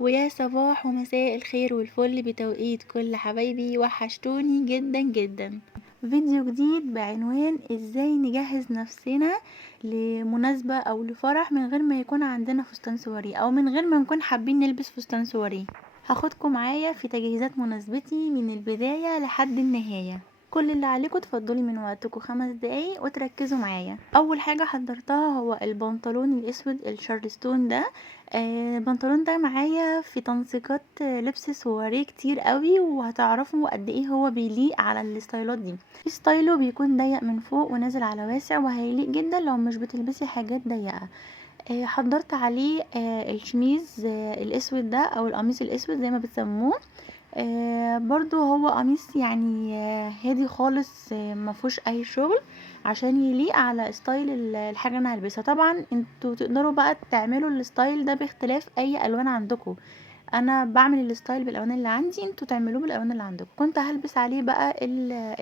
ويا صباح ومساء الخير والفل بتوقيت كل حبايبي، وحشتوني جدا جدا. فيديو جديد بعنوان ازاي نجهز نفسنا لمناسبة او لفرح من غير ما يكون عندنا فستان سواري او من غير ما نكون حابين نلبس فستان سواري. هاخدكم معايا في تجهيزات مناسبتي من البداية لحد النهاية. كل اللي عليكم تفضلي من وقتكم 5 دقايق وتركزوا معايا. اول حاجة حضرتها هو البنطلون الاسود الشارلستون ده. البنطلون ده معايا في تنسيقات لبس سواريه كتير قوي، وهتعرفوا قد ايه هو بيليق على الستايلات دي. ستايله بيكون ضيق من فوق ونازل على واسع، وهيليق جدا لو مش بتلبسي حاجات ضيقه. حضرت عليه الشميز الاسود ده او القميص الاسود زي ما بتسموه. برضو هو قميص يعني هادي خالص، مفهوش اي شغل، عشان يليق على ستايل الحاجه اللي انا هلبسها. طبعا انتوا تقدروا بقى تعملوا الستايل ده باختلاف اي الوان عندكم. انا بعمل الستايل بالالوان اللي عندي، انتوا تعملوه بالالوان اللي عندكم. كنت هلبس عليه بقى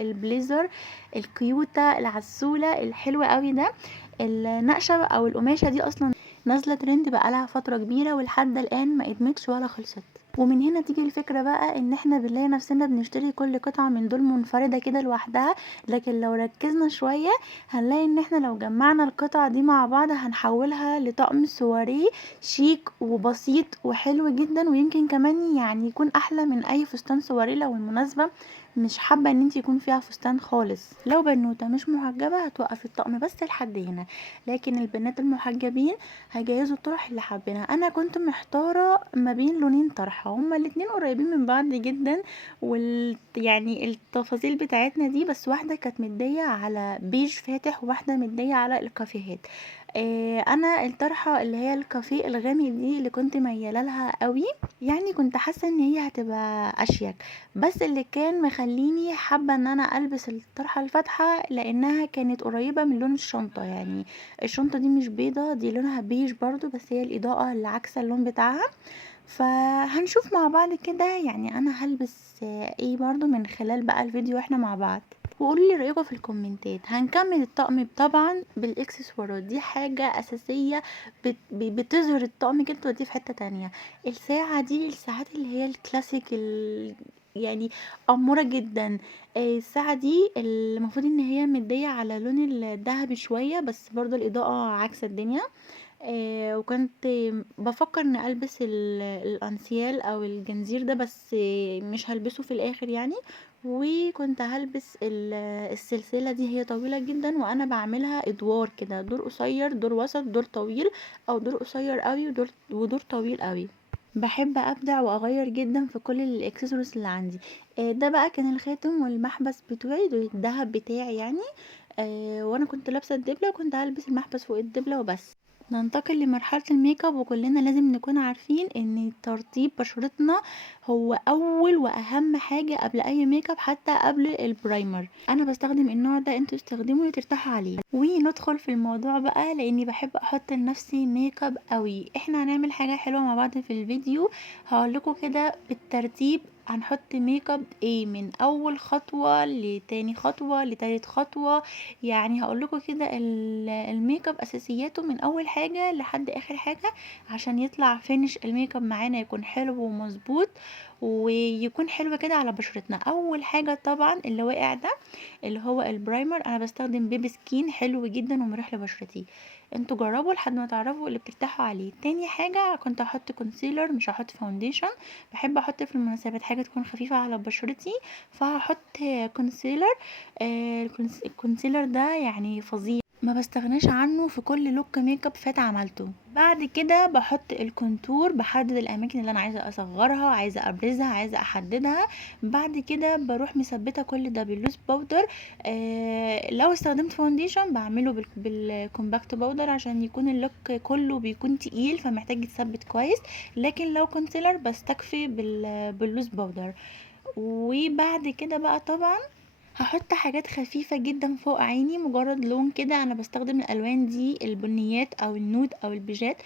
البليزر الكيوته العسوله الحلوه قوي ده. النقشه او القماشه دي اصلا نازله ترند بقالها فتره كبيره، ولحد الان ما ادمتش ولا خلصت. ومن هنا تيجي الفكرة بقى ان احنا بنلاقي نفسنا بنشتري كل قطعة من دول منفردة كده لوحدها، لكن لو ركزنا شوية هنلاقي ان احنا لو جمعنا القطع دي مع بعض هنحولها لطقم سواريه شيك وبسيط وحلو جدا، ويمكن كمان يعني يكون احلى من اي فستان سواريه لو المناسبة مش حابة ان انت يكون فيها فستان خالص. لو بنوتة مش محجبة هتوقف الطقم بس لحد هنا، لكن البنات المحجبين هيجهزوا الطرح اللي حابينها. انا كنت محتاره ما بين لونين طرحه، هما الاتنين قريبين من بعض جدا، يعني التفاصيل بتاعتنا دي، بس واحده كانت مديه على بيج فاتح وواحده مديه على الكافيهات. انا الطرحه اللي هي الكافيه الغامق دي اللي كنت مياله لها قوي، يعني كنت حاسه ان هي هتبقى اشيك. بس اللي كان مخليني حابه ان انا البس الطرحه الفاتحه لانها كانت قريبه من لون الشنطه. يعني الشنطة دي مش بيضة، دي لونها بيج برضو، بس هي الإضاءة اللي عكس اللون بتاعها. فهنشوف مع بعض كده يعني أنا هلبس ايه برضو من خلال بقى الفيديو احنا مع بعض. وقولوا لي رأيكم في الكومنتات. هنكمل الطقم طبعا بالاكسسوارات، دي حاجة أساسية بتظهر الطقم كده توديه في حتة تانية. الساعة دي الساعات اللي هي الكلاسيك يعني أمورة جدا. الساعة دي المفروض ان هي مدية على لون الذهبي شوية، بس برضو الإضاءة عكس الدنيا. وكنت بفكر ان البس الانسيال او الجنزير ده، بس مش هلبسه في الاخر يعني. وكنت هلبس السلسلة دي، هي طويلة جدا وانا بعملها ادوار كده، دور قصير دور وسط دور طويل، او دور قصير قوي ودور طويل قوي. بحب ابدع واغير جدا في كل الاكسسوارز اللي عندي. ده بقى كان الخاتم والمحبس بتوعي دول، الدهب بتاعي يعني. وانا كنت لابسه الدبله وكنت هلبس المحبس فوق الدبله وبس. ننتقل لمرحلة الميك اب، وكلنا لازم نكون عارفين ان ترطيب بشرتنا هو اول واهم حاجة قبل اي ميك اب، حتى قبل البرايمر. انا بستخدم النوع ده، انتوا استخدموا وترتاحوا عليه. وندخل في الموضوع بقى، لاني بحب احط لنفسي ميك اب قوي. احنا هنعمل حاجة حلوة مع بعض في الفيديو، هقولكوا كده بالترتيب هنحط ميك اب ايه من اول خطوة لتاني خطوة لتالت خطوة. يعني هقول لكم كده الميك اب اساسياته من اول حاجه لحد اخر حاجه، عشان يطلع فينش الميك اب معانا يكون حلو ومظبوط، ويكون حلو كده على بشرتنا. اول حاجه طبعا اللي واقع ده اللي هو البرايمر. انا بستخدم بيبي سكين حلو جدا ومريح لبشرتي، انتوا جربوا لحد ما تعرفوا اللي بترتاحوا عليه. تاني حاجه كنت هحط كونسيلر، مش هحط فاونديشن. بحب احط في المناسبات حاجه تكون خفيفه على بشرتي، فهحط كونسيلر. الكونسيلر ده يعني فظيع، ما بستغناش عنه في كل لوك ميك اب فات عملته. بعد كده بحط الكونتور، بحدد الاماكن اللي انا عايزه اصغرها، عايزه ابرزها، عايزه احددها. بعد كده بروح مثبته كل ده باللوز باودر. لو استخدمت فاونديشن بعمله بالكومباكت باودر عشان يكون اللوك كله بيكون تقيل فمحتاج يتثبت كويس. لكن لو كونسيلر بستكفي باللوز باودر. وبعد كده بقى طبعا هحط حاجات خفيفة جدا فوق عيني، مجرد لون كده. انا بستخدم الالوان دي البنيات او النود او البيجات،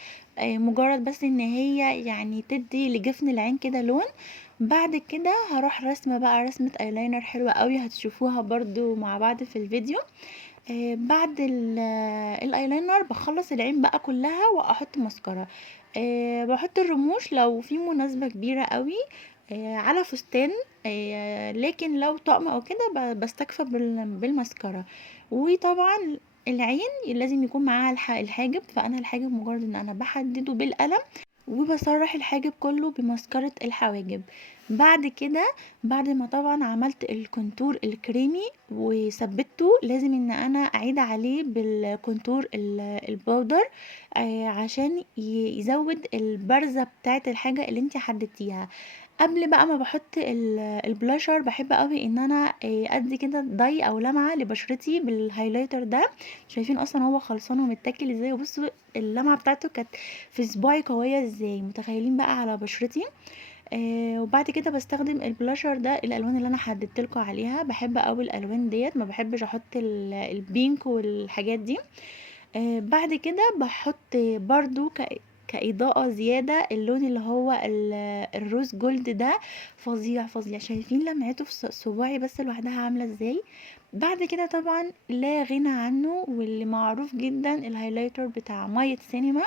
مجرد بس ان هي يعني تدي لجفن العين كده لون. بعد كده هروح رسمة بقى رسمة ايلاينر حلوة قوي، هتشوفوها برضو مع بعض في الفيديو. بعد الايلاينر بخلص العين بقى كلها واحط ماسكارا. بحط الرموش لو في مناسبة كبيرة قوي على فستان. لكن لو طقم او كده بستكفى بالماسكارا. وطبعا العين لازم يكون معاها الحاجب، فانا الحاجب مجرد ان انا بحدده بالقلم وبسرح الحاجب كله بمسكرة الحواجب. بعد كده، بعد ما طبعا عملت الكونتور الكريمي وثبته، لازم ان انا اعيد عليه بالكونتور البودر عشان يزود البرزة بتاعة الحاجة اللي انت حددتيها. قبل بقى ما بحط البلاشر بحب قوي ان انا ادي كده ضي او لمعة لبشرتي بالهايلايتر ده. شايفين اصلا هو خلصان ومتاكل ازاي؟ وبصوا اللمعة بتاعته كانت في صباعي قوية ازاي، متخيلين بقى على بشرتي. وبعد كده بستخدم البلاشر ده الالوان اللي انا حددتلكوا عليها. بحب قوي الالوان ديت، ما بحبش احط البينك والحاجات دي. بعد كده بحط برضو كإضاءة زيادة اللون اللي هو الروز جولد ده، فظيع فظيع. شايفين لمعته في صباعي بس لوحدها عاملة ازاي؟ بعد كده طبعا لا غنى عنه واللي معروف جدا الهايلايتر بتاع مية سينما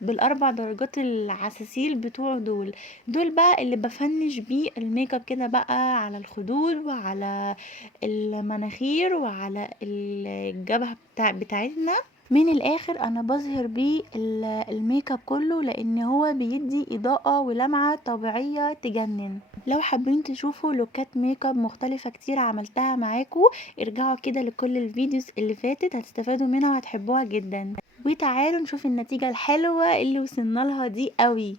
بالاربع درجات العساسيل بتوعه دول بقى اللي بفنش بيه الميك اب كده بقى على الخدود وعلى المناخير وعلى الجبهة بتاعتنا. من الاخر انا بظهر بيه الميك اب كله، لان هو بيدي اضاءة ولمعة طبيعية تجنن. لو حابين تشوفوا لوكات ميك اب مختلفة كتير عملتها معاكم، ارجعوا كده لكل الفيديوز اللي فاتت، هتستفادوا منها وهتحبوها جدا. وتعالوا نشوف النتيجة الحلوة اللي وصلنا لها دي قوي.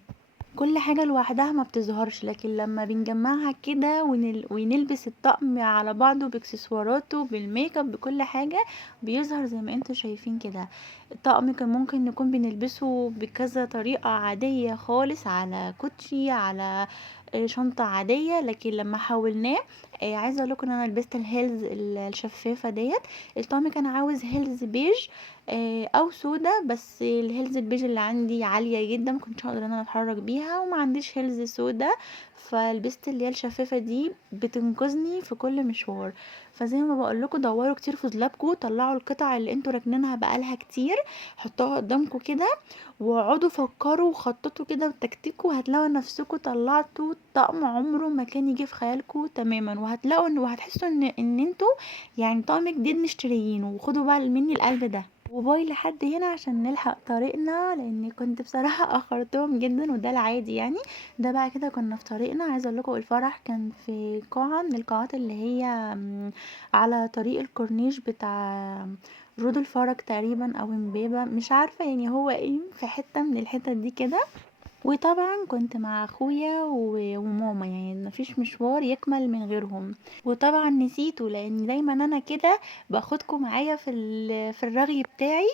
كل حاجة لوحدها ما بتظهرش، لكن لما بنجمعها كده ونلبس الطقم على بعضه باكسسواراته بالميك اب بكل حاجة بيظهر زي ما انتوا شايفين كده. الطقم كان ممكن نكون بنلبسه بكذا طريقة عادية خالص، على كوتشي، على شنطة عادية، لكن لما حولناه عايزة اقولكم ان انا لبست الهيلز الشفافة ديت. الطقم كان عاوز هيلز بيج او سودا، بس الهيلز البيج اللي عندي عالية جدا مكنتش هقدر ان انا اتحرك بيها، وما عنديش هيلز سودا، فلبست اللي هي الشفافة دي بتنقذني في كل مشوار. فزي ما بقولكوا دوروا كتير في دولابكم، طلعوا القطع اللي انتوا راكنينها بقالها كتير، حطوها قدامكم كده واقعدوا فكروا وخططوا كده وتكتيكوا، هتلاقوا نفسكم طلعتوا طقم عمره ما كان يجي في خيالكم تماما. وهتلاقوا وهتحسوا ان انتوا يعني طقم جديد مشتريينه. وخدوا بقى مني القلب ده وباي لحد هنا عشان نلحق طريقنا، لاني كنت بصراحة اخرتهم جدا وده العادي يعني. ده بقى كده كنا في طريقنا. عايزه اقول لكم الفرح كان في قاعة من القاعات اللي هي على طريق الكورنيش بتاع رود الفرج تقريبا او امبابة، مش عارفة يعني هو ايه، في حتة من الحتت دي كده. وطبعا كنت مع اخويا وماما، يعني مفيش مشوار يكمل من غيرهم. وطبعا نسيته لان دايما انا كده باخدكم معايا في الرغي بتاعي.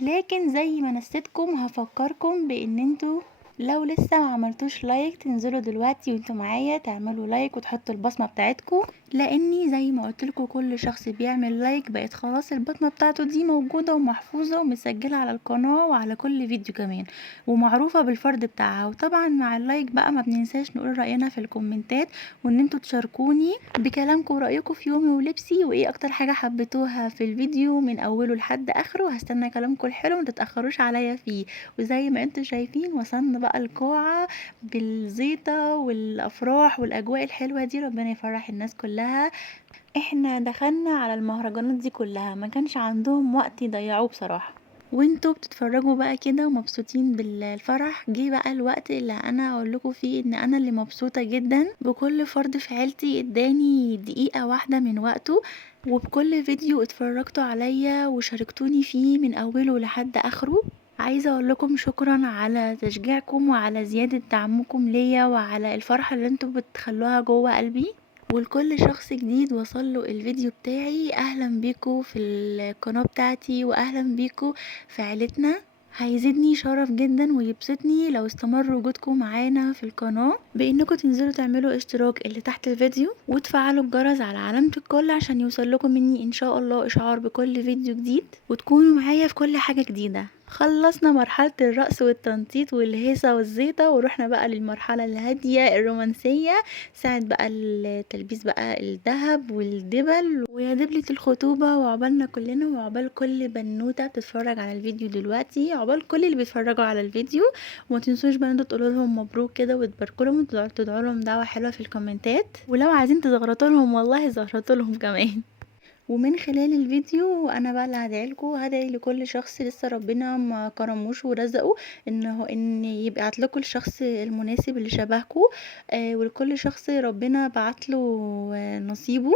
لكن زي ما نسيتكم هفكركم بان انتوا لو لسه ما عملتوش لايك تنزلوا دلوقتي وانتوا معايا تعملوا لايك وتحطوا البصمه بتاعتكم، لاني زي ما قلتلكوا كل شخص بيعمل لايك بقت خلاص البصمه بتاعته دي موجوده ومحفوظه ومسجله على القناه وعلى كل فيديو كمان، ومعروفه بالفرد بتاعها. وطبعا مع اللايك بقى ما بننساش نقول راينا في الكومنتات، وان انتوا تشاركوني بكلامكم ورأيكم في يومي ولبسي، وايه اكتر حاجة حبيتوها في الفيديو من اوله لحد اخره. هستنى كلامكم الحلو متتأخروش عليا فيه. وزي ما انتوا شايفين وصلنا بقى القاعة بالزيطة والافراح والاجواء الحلوة دي، ربنا يفرح الناس كلها. احنا دخلنا على المهرجانات دي كلها ما كانش عندهم وقت يضيعوه بصراحة. وانتوا بتتفرجوا بقى كده ومبسوطين بالفرح، جه بقى الوقت اللي انا اقول لكم فيه ان انا اللي مبسوطه جدا بكل فرد في عيلتي اداني دقيقه واحده من وقته، وبكل فيديو اتفرجتوا عليا وشاركتوني فيه من اوله لحد اخره. عايزه اقول لكم شكرا على تشجيعكم وعلى زياده دعمكم ليا وعلى الفرحه اللي انتوا بتخلوها جوه قلبي. ولكل شخص جديد وصله الفيديو بتاعي، اهلا بيكم في القناة بتاعتي واهلا بيكم في عيلتنا. هيزيدني شرف جدا ويبسطني لو استمر وجودكم معانا في القناة بانكم تنزلوا تعملوا اشتراك اللي تحت الفيديو وتفعلوا الجرس على علامة الكل عشان يوصلكم مني ان شاء الله اشعار بكل فيديو جديد، وتكونوا معايا في كل حاجة جديدة. خلصنا مرحلة الرقص والتنطيط والهيصة والزيطة، ورحنا بقى للمرحلة الهادية الرومانسية، ساعة بقى التلبيس بقى الذهب والدبل ويا دبلة الخطوبة، وعقبالنا كلنا وعقبال كل بنوتة بتتفرج على الفيديو دلوقتي، عقبال كل اللي بيتفرجوا على الفيديو. وما تنسوش بقى انتوا تقولوا لهم مبروك كده وتباركوا لهم وتدعوا لهم دعوة حلوة في الكومنتات، ولو عايزين تزغرطوا لهم والله زغرطوا لهم كمان. ومن خلال الفيديو انا بقى اللي هدعيلكوا، هدعي لكل شخص لسه ربنا ما كرموش ورزقه ان يبقى عتلكوا الشخص المناسب اللي شبهكوا، ولكل شخص ربنا بعتله نصيبه،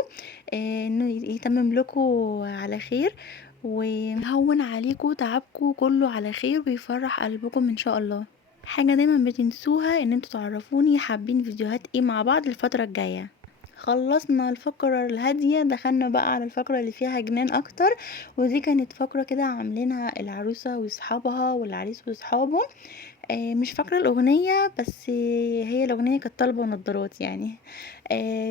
انه يتمم لكوا على خير ويهون عليكوا تعبكوا كله على خير ويفرح قلبكم ان شاء الله. حاجة دايما بتنسوها ان انتوا تعرفوني حابين فيديوهات ايه مع بعض الفترة الجاية. خلصنا الفقرة الهادية، دخلنا بقى على الفقرة اللي فيها جنان اكتر، ودي كانت فقرة كده عاملينها العروسة واصحابها والعريس واصحابه. مش فاكرة الاغنية بس هي الاغنية كانت طالبة نضارات يعني.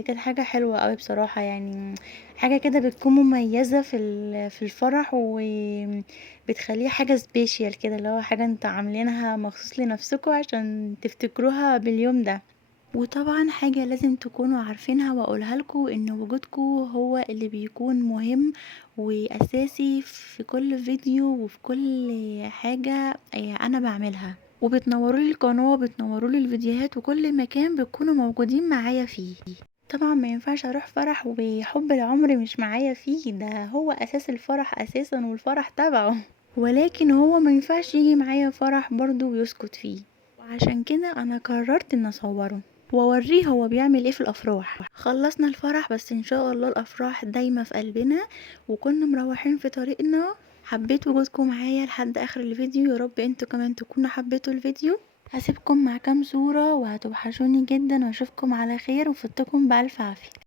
كانت حاجة حلوة قوي بصراحة، يعني حاجة كده بتكون مميزة في الفرح وبتخليه حاجة سبيشيال كده، اللي هو حاجة انت عاملينها مخصوص لنفسكوا عشان تفتكروها باليوم ده. وطبعا حاجة لازم تكونوا عارفينها واقولها لكم، ان وجودكم هو اللي بيكون مهم واساسي في كل فيديو وفي كل حاجة انا بعملها، وبتنوروا لي القناة وبتنوروا لي الفيديوهات وكل مكان بتكونوا موجودين معايا فيه. طبعا ما ينفعش اروح فرح وحب العمر مش معايا فيه، ده هو اساس الفرح اساسا والفرح تبعه، ولكن هو ما ينفعش يجي معايا فرح برضو ويسكت فيه، وعشان كده انا قررت ان اصوره واوريه هو بيعمل ايه في الافراح. خلصنا الفرح بس ان شاء الله الافراح دايما في قلبنا، وكنا مروحين في طريقنا. حبيت وجودكم معايا لحد اخر الفيديو، يا رب انتوا كمان تكونوا حبيتوا الفيديو. هسيبكم مع كام صورة وهتوحشوني جدا واشوفكم على خير وفدتكم بألف عافية.